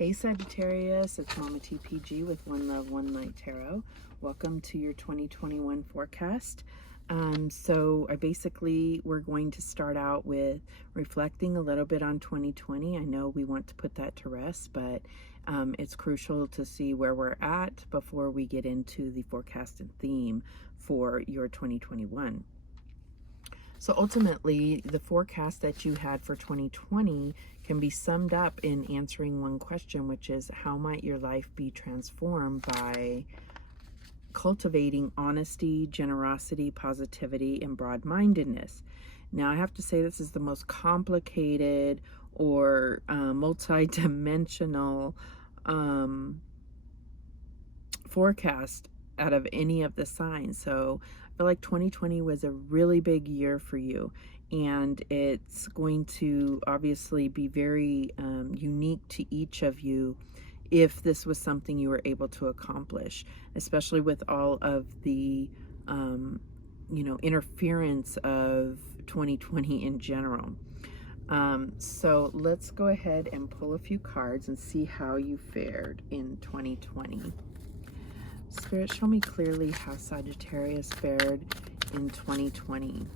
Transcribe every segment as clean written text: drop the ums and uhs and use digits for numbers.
Hey Sagittarius, it's Mama TPG with One Love, One Light Tarot. Welcome to your 2021 forecast. We're going to start out with reflecting a little bit on 2020. I know we want to put that to rest, but it's crucial to see where we're at before we get into the forecast and theme for your 2021. So ultimately, the forecast that you had for 2020 can be summed up in answering one question, which is, how might your life be transformed by cultivating honesty, generosity, positivity, and broad-mindedness? Now, I have to say this is the most complicated or multi-dimensional forecast out of any of the signs. So I feel like 2020 was a really big year for you, and it's going to obviously be very unique to each of you if this was something you were able to accomplish, especially with all of the interference of 2020 in general. So let's go ahead and pull a few cards and see how you fared in 2020. Spirit, show me clearly how Sagittarius fared in 2020.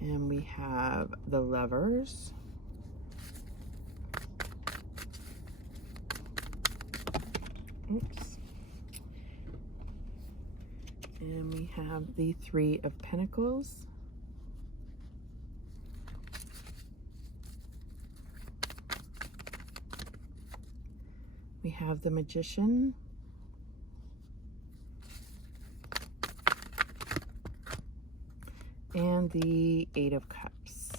And we have the Lovers. Oops. And we have the Three of Pentacles. We have the Magician. And the Eight of Cups.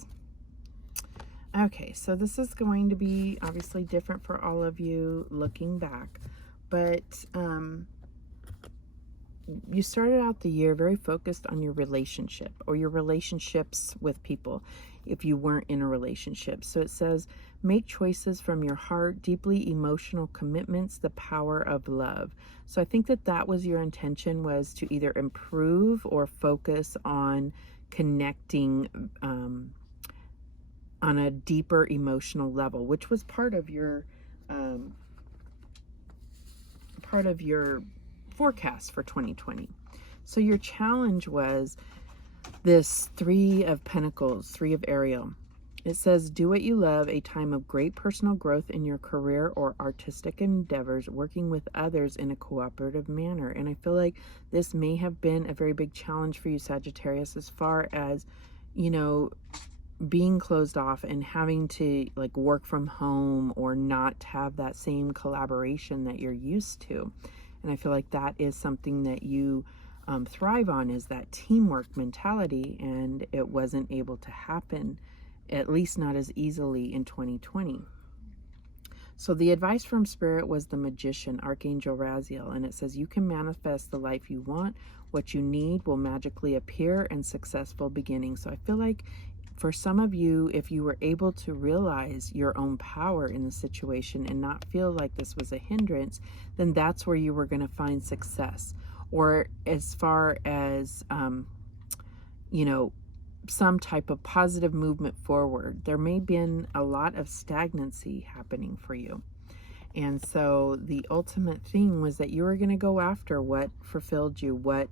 Okay, so this is going to be obviously different for all of you looking back, but you started out the year very focused on your relationship or your relationships with people if you weren't in a relationship. So it says, make choices from your heart, deeply emotional commitments, the power of love. So I think that was your intention, was to either improve or focus on connecting on a deeper emotional level, which was part of your forecast for 2020. So your challenge was this Three of Pentacles, Three of Ariel. It says, do what you love, a time of great personal growth in your career or artistic endeavors, working with others in a cooperative manner. And I feel like this may have been a very big challenge for you, Sagittarius, as far as, being closed off and having to work from home or not have that same collaboration that you're used to. And I feel like that is something that you thrive on, is that teamwork mentality, and it wasn't able to happen, at least not as easily in 2020. So the advice from Spirit was the Magician, Archangel Raziel, and it says, you can manifest the life you want. What you need will magically appear, and successful beginnings. So I feel like for some of you, if you were able to realize your own power in the situation and not feel like this was a hindrance, then that's where you were going to find success. Or as far as, some type of positive movement forward. There may have been a lot of stagnancy happening for you. And so the ultimate thing was that you were going to go after what fulfilled you, what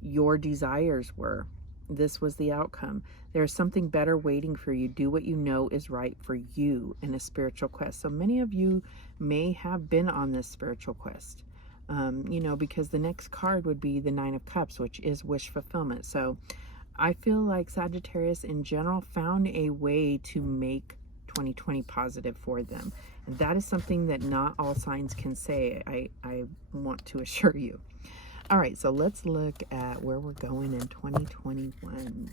your desires were. This was the outcome. There's something better waiting for you. Do what you know is right for you in a spiritual quest. So many of you may have been on this spiritual quest, because the next card would be the Nine of Cups, which is wish fulfillment. So I feel like Sagittarius in general found a way to make 2020 positive for them. And that is something that not all signs can say, I want to assure you. All right, so let's look at where we're going in 2021.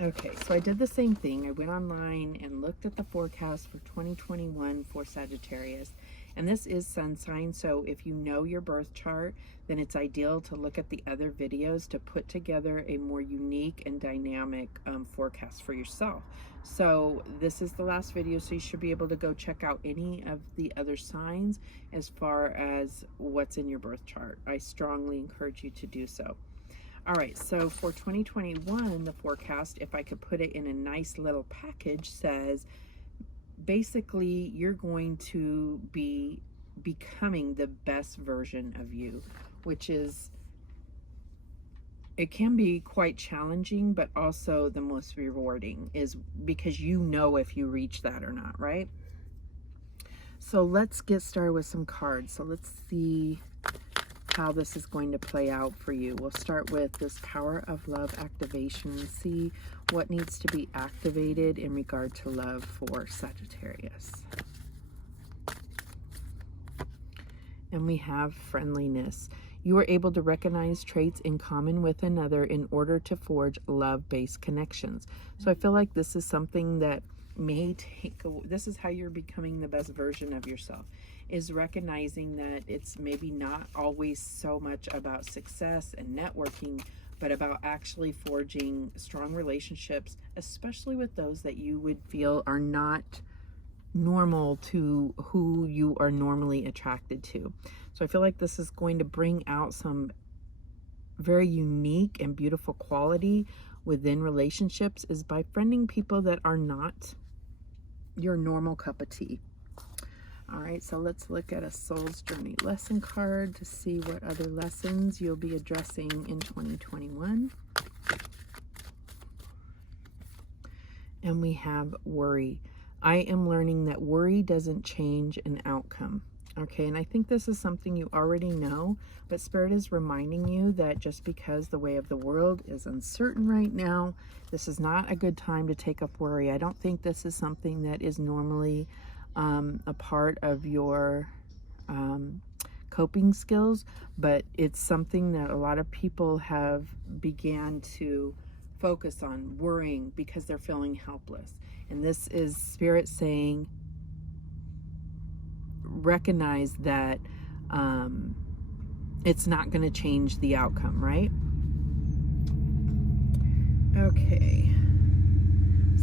Okay, so I did the same thing. I went online and looked at the forecast for 2021 for Sagittarius. And this is sun sign, so if you know your birth chart, then it's ideal to look at the other videos to put together a more unique and dynamic forecast for yourself. So this is the last video, so you should be able to go check out any of the other signs as far as what's in your birth chart. I strongly encourage you to do so. All right, so for 2021, the forecast, if I could put it in a nice little package, says basically you're going to be becoming the best version of you, which is, it can be quite challenging, but also the most rewarding, is because you know if you reach that or not, right? So let's get started with some cards. So let's see how this is going to play out for you. We'll start with this Power of Love activation and see what needs to be activated in regard to love for Sagittarius. And we have friendliness. You are able to recognize traits in common with another in order to forge love-based connections. So I feel like this is something that may take, this is how you're becoming the best version of yourself, is recognizing that it's maybe not always so much about success and networking, but about actually forging strong relationships, especially with those that you would feel are not normal to who you are normally attracted to. So I feel like this is going to bring out some very unique and beautiful quality within relationships, is by befriending people that are not your normal cup of tea. All right, so let's look at a Soul's Journey lesson card to see what other lessons you'll be addressing in 2021. And we have worry. I am learning that worry doesn't change an outcome. Okay, and I think this is something you already know, but Spirit is reminding you that just because the way of the world is uncertain right now, this is not a good time to take up worry. I don't think this is something that is normally a part of your coping skills, but it's something that a lot of people have began to focus on, worrying because they're feeling helpless. And this is Spirit saying, recognize that it's not going to change the outcome, right? Okay,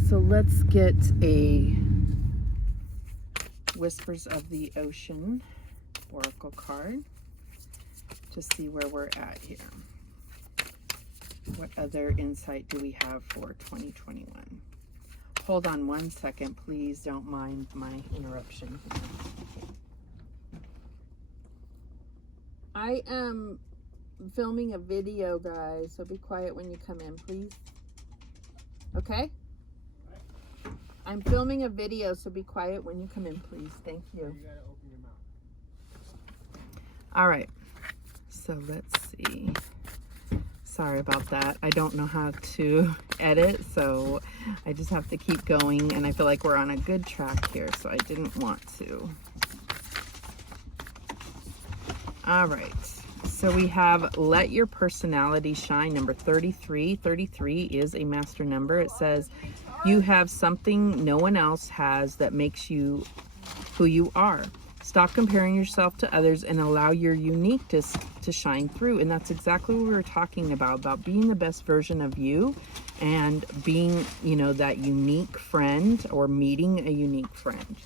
so let's get a Whispers of the Ocean oracle card to see where we're at here. What other insight do we have for 2021? Hold on one second, please. Don't mind my interruption. I am filming a video, guys, so be quiet when you come in, please. Okay? I'm filming a video, so be quiet when you come in, please. Thank you. You gotta open your mouth. All right. So let's see. Sorry about that. I don't know how to edit, so I just have to keep going, and I feel like we're on a good track here, so I didn't want to. All right. So we have Let Your Personality Shine, number 33. 33 is a master number. It says, you have something no one else has that makes you who you are. Stop comparing yourself to others and allow your uniqueness to shine through. And that's exactly what we were talking about being the best version of you and being, you know, that unique friend, or meeting a unique friend.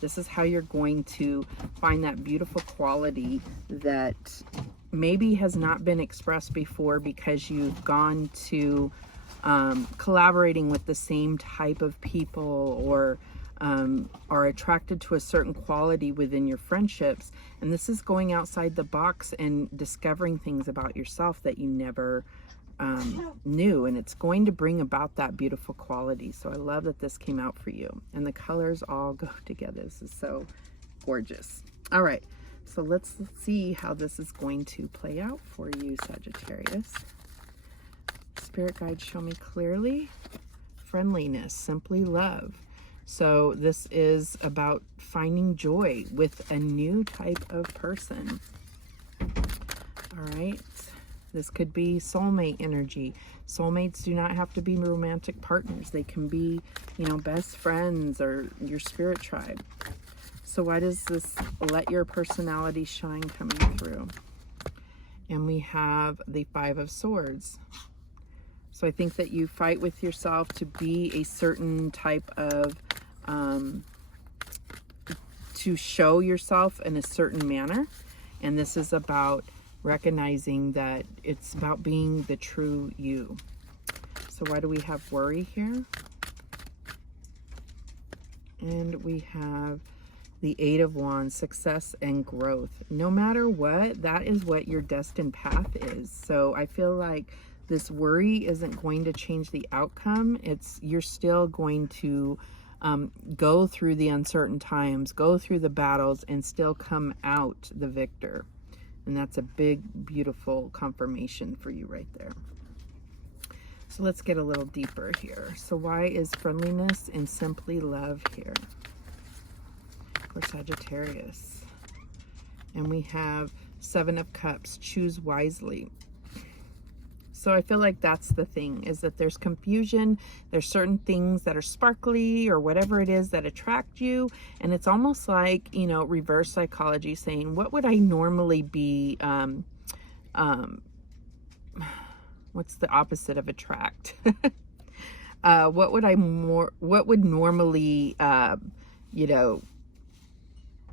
This is how you're going to find that beautiful quality that maybe has not been expressed before because you've gone to collaborating with the same type of people, or are attracted to a certain quality within your friendships. And this is going outside the box and discovering things about yourself that you never knew, and it's going to bring about that beautiful quality. So I love that this came out for you, and the colors all go together. This is so gorgeous. All right, so let's see how this is going to play out for you, Sagittarius. Spirit guides show me clearly. Friendliness, simply love. So this is about finding joy with a new type of person. All right. This could be soulmate energy. Soulmates do not have to be romantic partners. They can be, you know, best friends or your spirit tribe. So why does this Let Your Personality Shine coming through? And we have the Five of Swords. So I think that you fight with yourself to be a certain type of, to show yourself in a certain manner. And this is about recognizing that it's about being the true you. So why do we have worry here? And we have the Eight of Wands, success and growth. No matter what, that is what your destined path is. So I feel like this worry isn't going to change the outcome. You're still going to go through the uncertain times, go through the battles, and still come out the victor. And that's a big, beautiful confirmation for you right there. So let's get a little deeper here. So why is friendliness and simply love here for Sagittarius? And we have Seven of Cups, choose wisely. So I feel like that's the thing, is that there's confusion. There's certain things that are sparkly or whatever it is that attract you. And it's almost like, you know, reverse psychology, saying, what would I normally be, what's the opposite of attract? What would normally, you know,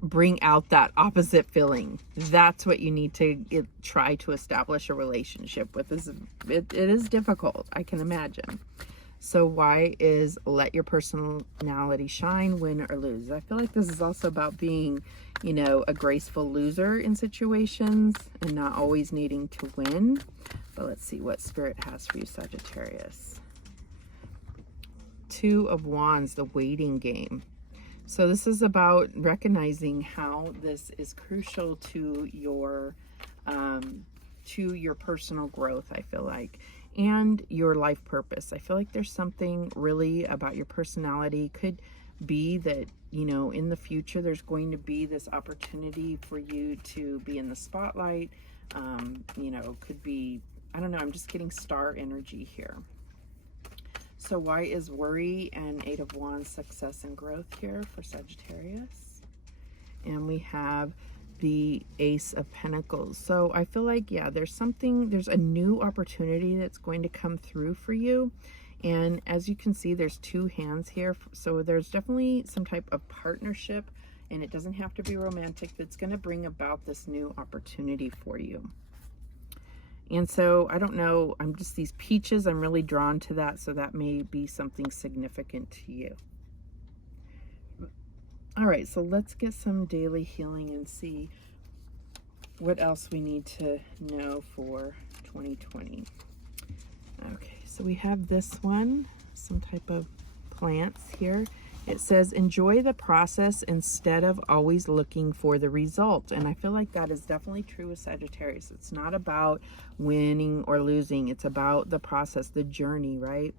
bring out that opposite feeling? That's what you need to try to establish a relationship with. It is difficult, I can imagine. So why is let your personality shine, win or lose? I feel like this is also about being, you know, a graceful loser in situations and not always needing to win. But let's see what Spirit has for you, Sagittarius. Two of Wands, the waiting game. So this is about recognizing how this is crucial to your personal growth, I feel like, and your life purpose. I feel like there's something really about your personality. Could be that, you know, in the future there's going to be this opportunity for you to be in the spotlight. You know, could be, I don't know, I'm just getting star energy here. So why is worry and Eight of Wands, success and growth here for Sagittarius? And we have the Ace of Pentacles. So I feel like, yeah, there's a new opportunity that's going to come through for you. And as you can see, there's two hands here. So there's definitely some type of partnership, and it doesn't have to be romantic, that's going to bring about this new opportunity for you. And so, I don't know, I'm just these peaches, I'm really drawn to that, so that may be something significant to you. All right, so let's get some daily healing and see what else we need to know for 2020. Okay, so we have this one, some type of plants here. It says, enjoy the process instead of always looking for the result. And I feel like that is definitely true with Sagittarius. It's not about winning or losing. It's about the process, the journey, right?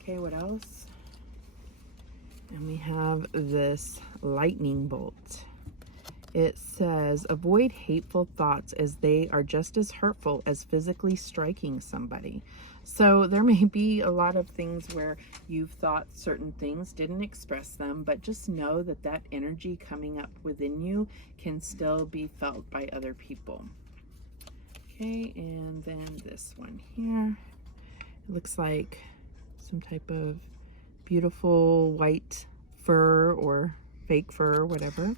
Okay, what else? And we have this lightning bolt. It says, avoid hateful thoughts as they are just as hurtful as physically striking somebody. So there may be a lot of things where you've thought certain things, didn't express them, but just know that that energy coming up within you can still be felt by other people. Okay, and then this one here. It looks like some type of beautiful white fur or fake fur or whatever.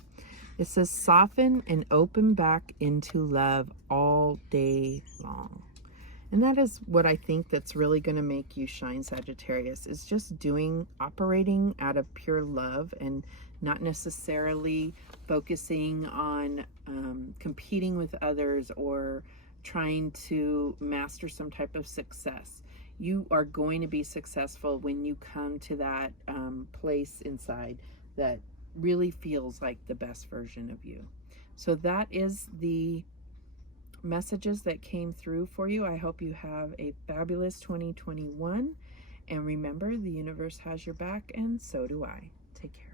It says, soften and open back into love all day long. And that is what I think that's really going to make you shine, Sagittarius, is just operating out of pure love and not necessarily focusing on competing with others or trying to master some type of success. You are going to be successful when you come to that place inside that really feels like the best version of you. So that is the messages that came through for you. I hope you have a fabulous 2021. And remember, the universe has your back, and so do I. Take care.